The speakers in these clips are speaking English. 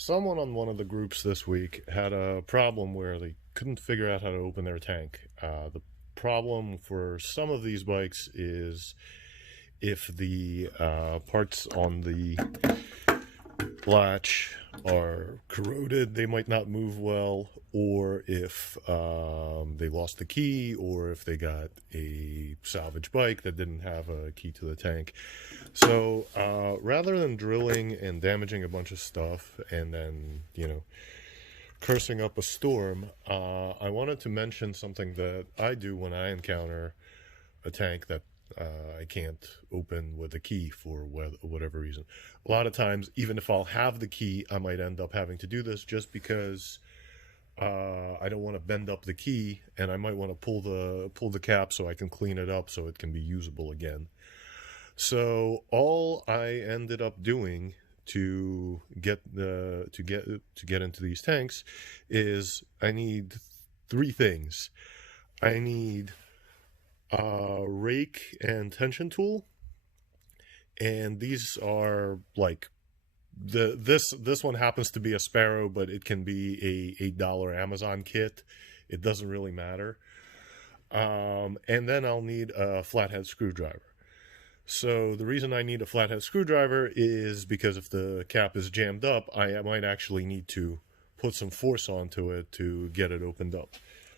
Someone on one of the groups this week had a problem where they couldn't figure out how to open their tank. The problem for some of these bikes is if the parts on the latch are corroded, they might not move well, or if they lost the key, or if they got a salvage bike that didn't have a key to the tank. So rather than drilling and damaging a bunch of stuff and then, cursing up a storm, I wanted to mention something that I do when I encounter a tank that I can't open with a key for whatever reason. A lot of times, even if I'll have the key, I might end up having to do this just because I don't want to bend up the key, and I might want to pull the cap so I can clean it up so it can be usable again. So all I ended up doing to get into these tanks is I need three things. I need a rake and tension tool, and these are like this one happens to be a Sparrow, but it can be a $8 Amazon kit. It doesn't really matter. And then I'll need a flathead screwdriver. So the reason I need a flathead screwdriver is because if the cap is jammed up, I might actually need to put some force onto it to get it opened up.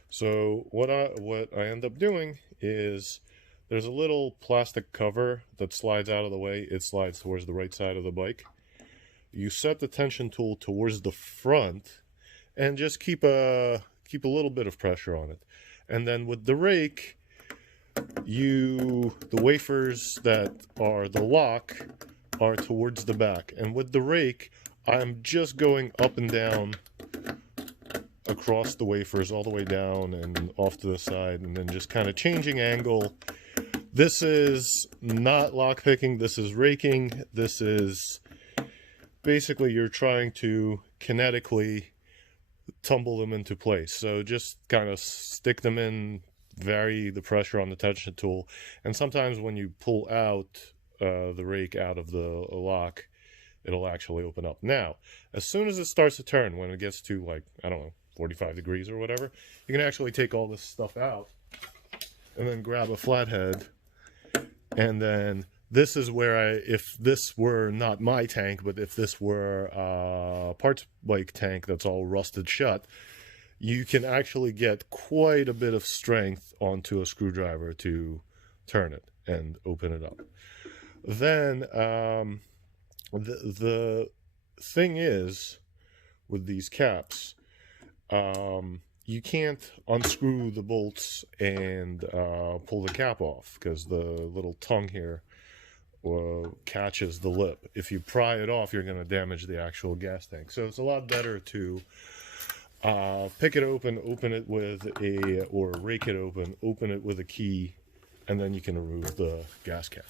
So what I end up doing is there's a little plastic cover that slides out of the way. It slides towards the right side of the bike. You set the tension tool towards the front and just keep a little bit of pressure on it. And then with the rake, the wafers that are the lock are towards the back. And with the rake, I'm just going up and down across the wafers all the way down and off to the side, and then just kind of changing angle. This is not lock picking, this is raking. This is basically you're trying to kinetically tumble them into place. So just kind of stick them in, vary the pressure on the tension tool, and sometimes when you pull out the rake out of the lock, it'll actually open up. Now, as soon as it starts to turn, when it gets to, like, I don't know, 45 degrees or whatever, you can actually take all this stuff out and then grab a flathead. And then this is where if this were not my tank, but if this were a parts bike tank that's all rusted shut, you can actually get quite a bit of strength onto a screwdriver to turn it and open it up. Then the thing is, with these caps, you can't unscrew the bolts and pull the cap off because the little tongue here catches the lip. If you pry it off, you're going to damage the actual gas tank. So it's a lot better to pick it open it with or rake it open it with a key, and then you can remove the gas cap.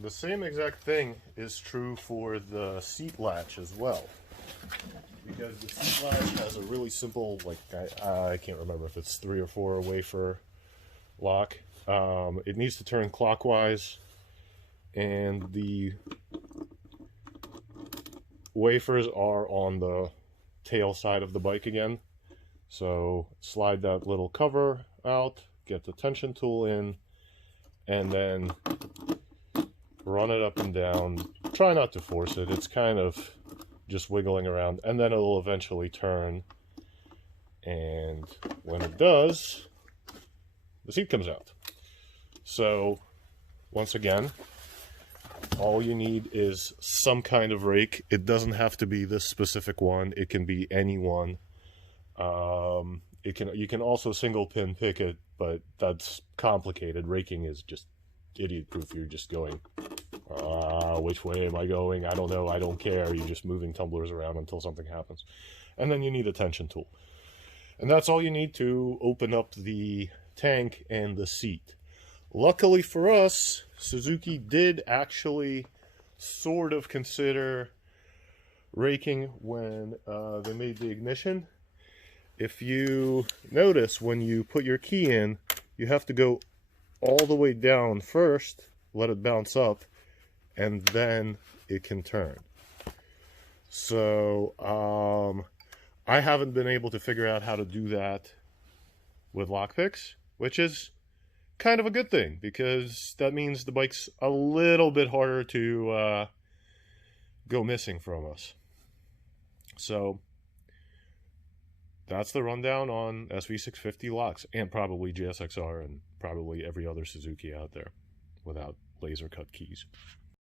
The same exact thing is true for the seat latch as well, because the seat latch has a really simple, like, I can't remember if it's 3 or 4 wafer lock. It needs to turn clockwise, and the wafers are on the tail side of the bike again. So slide that little cover out, get the tension tool in, and then run it up and down. Try not to force it. It's kind of just wiggling around, and then it'll eventually turn. And when it does, the seat comes out. So once again, all you need is some kind of rake. It doesn't have to be this specific one. It can be any one. You can also single pin pick it, but that's complicated. Raking is just idiot proof. You're just going, which way am I going? I don't know. I don't care. You're just moving tumblers around until something happens. And then you need a tension tool. And that's all you need to open up the tank and the seat. Luckily for us, Suzuki did actually sort of consider raking when they made the ignition. If you notice, when you put your key in, you have to go all the way down first, let it bounce up, and then it can turn. So I haven't been able to figure out how to do that with lockpicks, which is kind of a good thing because that means the bike's a little bit harder to go missing from us. So that's the rundown on sv650 locks, and probably GSXR and probably every other Suzuki out there without laser cut keys.